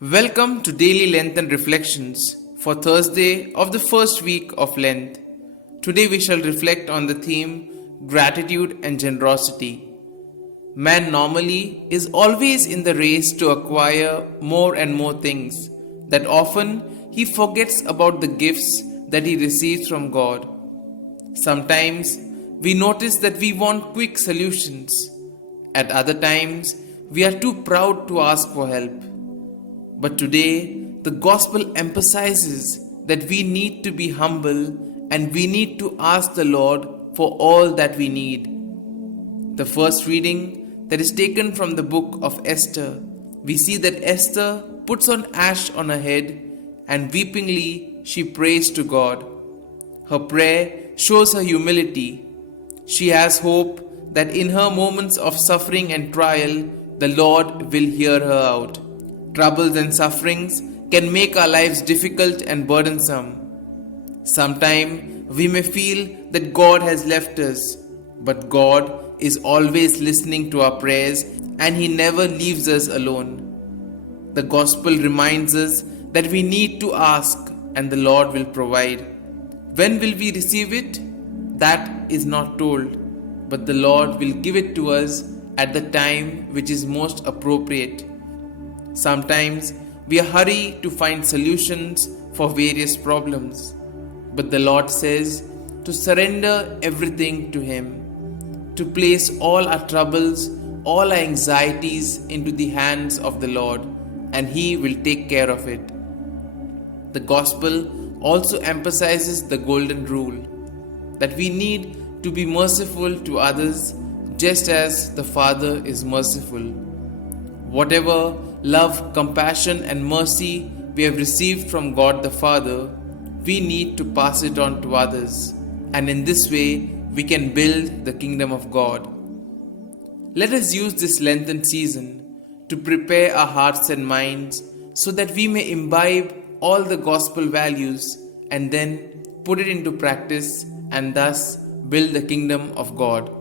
Welcome to Daily Lenten Reflections for Thursday of the first week of Lent. Today we shall reflect on the theme Gratitude and Generosity. Man normally is always in the race to acquire more and more things, that often he forgets about the gifts that he receives from God. Sometimes we notice that we want quick solutions. At other times, we are too proud to ask for help. But today, the gospel emphasizes that we need to be humble and we need to ask the Lord for all that we need. The first reading that is taken from the book of Esther, we see that Esther puts on ash on her head and weepingly she prays to God. Her prayer shows her humility. She has hope that in her moments of suffering and trial, the Lord will hear her out. Troubles and sufferings can make our lives difficult and burdensome. Sometimes we may feel that God has left us, but God is always listening to our prayers and He never leaves us alone. The Gospel reminds us that we need to ask and the Lord will provide. When will we receive it? That is not told, but the Lord will give it to us at the time which is most appropriate. Sometimes we hurry to find solutions for various problems, but the Lord says to surrender everything to Him, to place all our troubles, all our anxieties into the hands of the Lord, and He will take care of it. The Gospel also emphasizes the golden rule that we need to be merciful to others just as the Father is merciful. Whatever love, compassion, and mercy we have received from God the Father, we need to pass it on to others, and in this way we can build the kingdom of God. Let us use this Lenten season to prepare our hearts and minds so that we may imbibe all the gospel values and then put it into practice and thus build the kingdom of God.